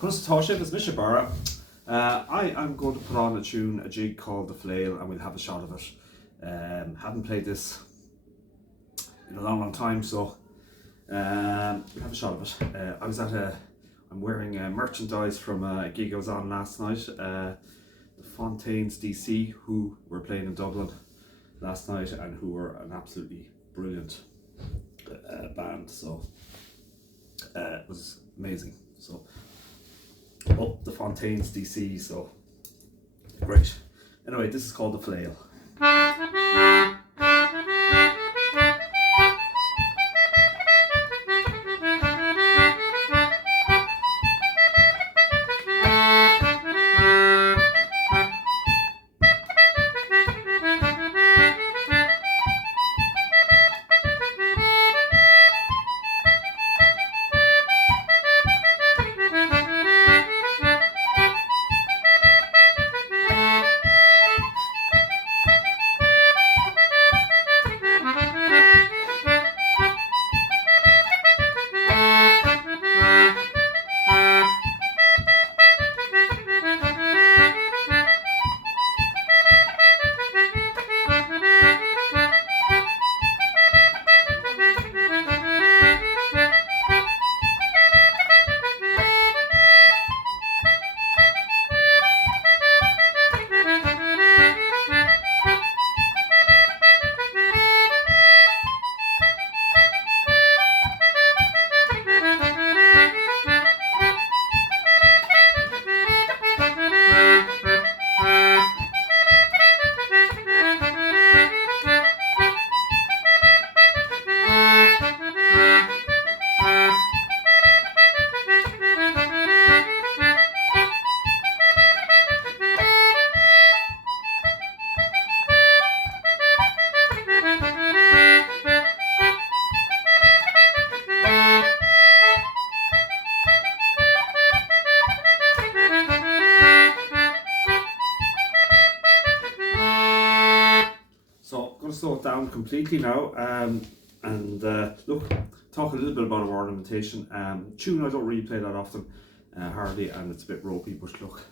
Kunstatoship is Misha Barra. I am going to put on a jig called the Flail, and we'll have a shot of it. Haven't played this in a long time, so we'll have a shot of it. I'm wearing merchandise from a gig I was on last night. The Fontaines DC, who were playing in Dublin last night and who were an absolutely brilliant band. So it was amazing. So the Fontaines DC, so great. Anyway, this is called the Flail. So I'm going to slow it down completely now, and look, talk a little bit about ornamentation. Tune I don't really play that often, hardly, and it's a bit ropey, but look,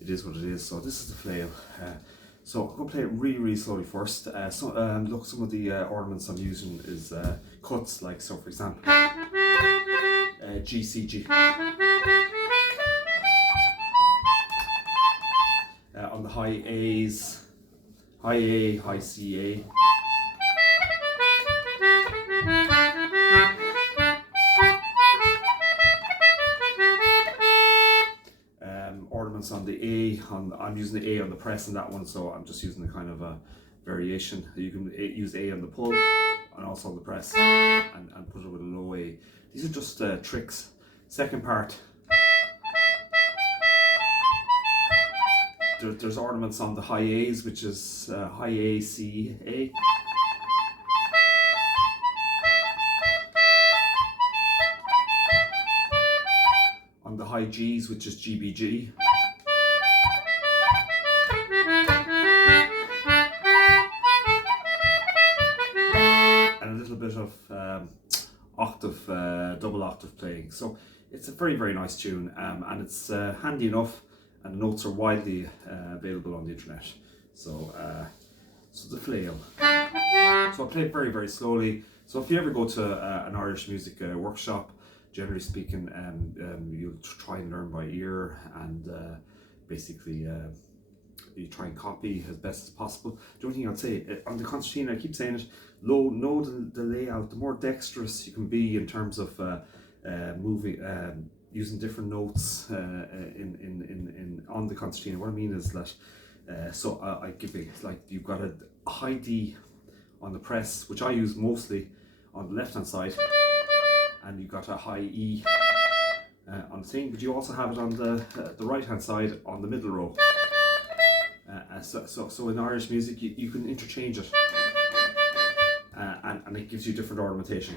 it is what it is. So this is the Flail. So I'm going to play it really slowly first. Look, some of the ornaments I'm using is cuts, like, so for example, G, C, G. On the high A's, high A, high C, A. Ornaments on the A, I'm using the A on the press on that one, so I'm just using the kind of a variation. You can use A on the pull and also on the press, and put it with a low A. These are just tricks. Second part, there's ornaments on the high A's, which is high A, C, A. On the high G's, which is G, B, G. And a little bit of double octave playing. So it's a very nice tune, and it's handy enough, and the notes are widely available on the internet. So the Flail. So I play it very slowly. So if you ever go to an Irish music workshop, generally speaking, you'll try and learn by ear, and basically you try and copy as best as possible. The only thing I'd say on the concertina, I keep saying it, know the layout. The more dexterous you can be in terms of moving, using different notes on the concertina. What I mean is that I give it, like, you've got a high D on the press, which I use mostly on the left hand side, and you've got a high E on the thing, but you also have it on the right hand side on the middle row. So in Irish music you can interchange it, and it gives you different ornamentation.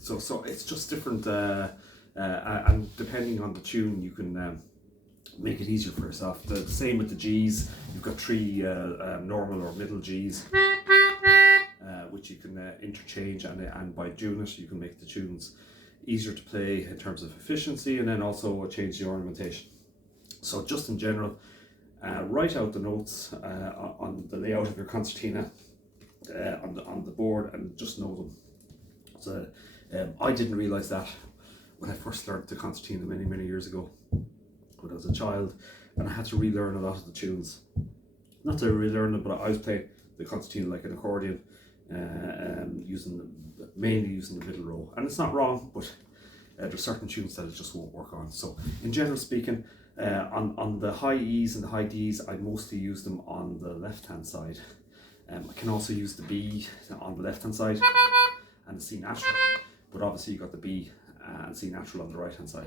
So it's just different, and depending on the tune you can make it easier for yourself. The same with the G's. You've got three normal or middle G's, which you can interchange, and by doing it you can make the tunes easier to play in terms of efficiency, and then also change the ornamentation. So just in general, write out the notes on the layout of your concertina on the board, and just know them. So I didn't realise that when I first learned the concertina many years ago when I was a child, and I had to relearn a lot of the tunes. Not to relearn them, but I was playing the concertina like an accordion, mainly using the middle row. And it's not wrong, but there's certain tunes that it just won't work on. So in general speaking, on the high E's and the high D's, I mostly use them on the left hand side. I can also use the B on the left hand side and the C natural, but obviously you got the B and C natural on the right hand side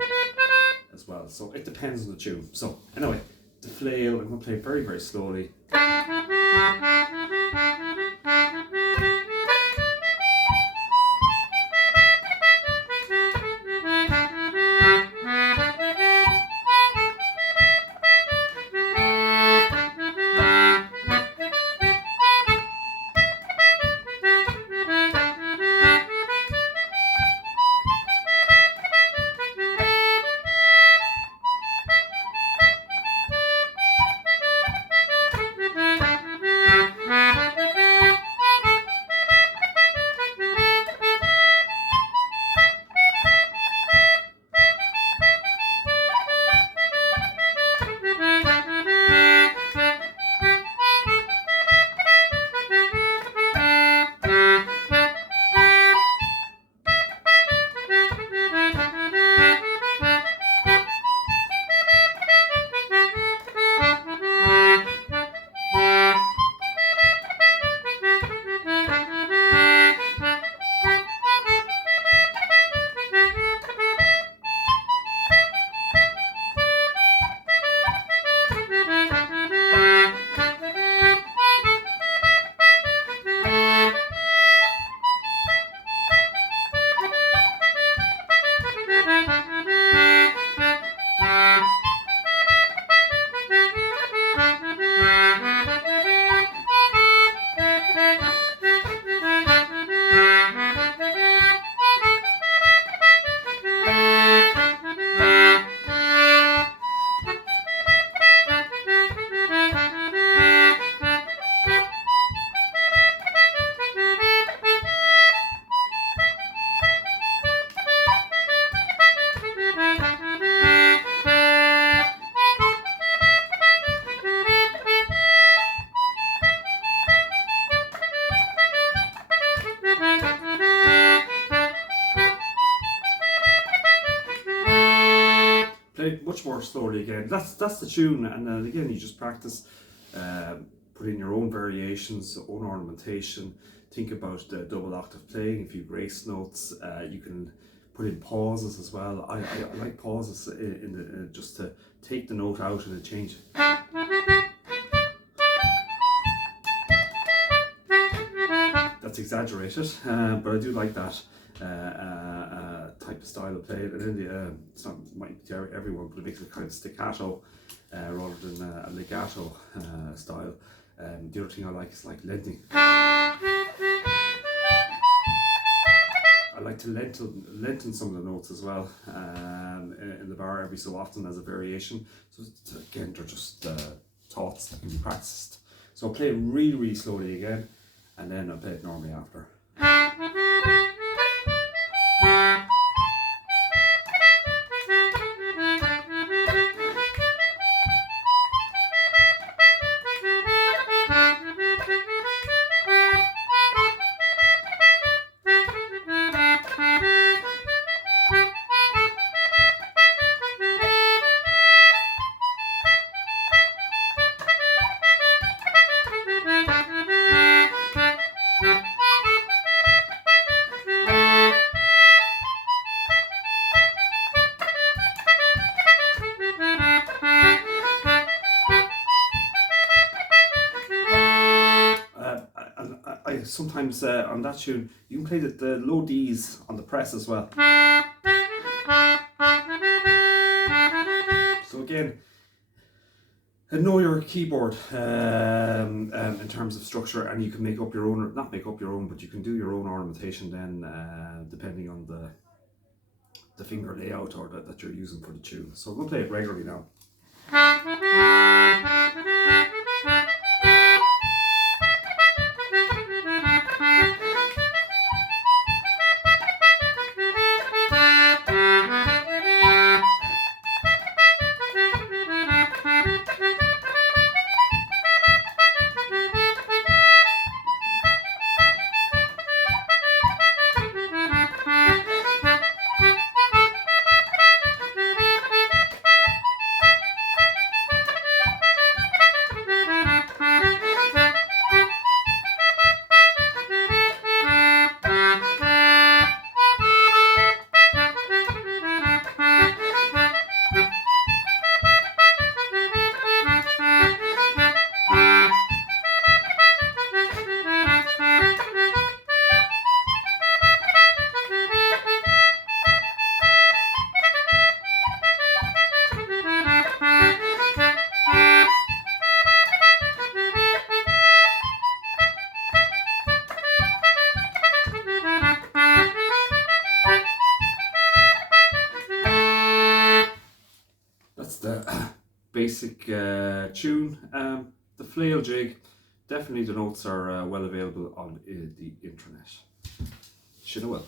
as well. So it depends on the tune. So anyway, the flail, I'm going to play very slowly. Play much more slowly again. That's the tune, and then again you just practice, put in your own variations, own ornamentation. Think about the double octave playing. If you grace notes, you can put in pauses as well. I like pauses in the just to take the note out and then change it. That's exaggerated, but I do like that type of style of play. And then it's not might be everyone, but it makes it kind of staccato rather than a legato style. The other thing I like is like lengthening. I like to lengthen some of the notes as well in the bar every so often as a variation. So again, they're just thoughts that can be practiced. So I'll play really slowly again, and then I'll play it normally after. Sometimes on that tune you can play the low D's on the press as well. So again, know your keyboard in terms of structure, and you can make up your own, not make up your own, but you can do your own ornamentation then depending on the finger layout or that you're using for the tune. So I'm going to play it regularly now. That's the basic tune. The flail jig, definitely the notes are well available on the internet. You know well.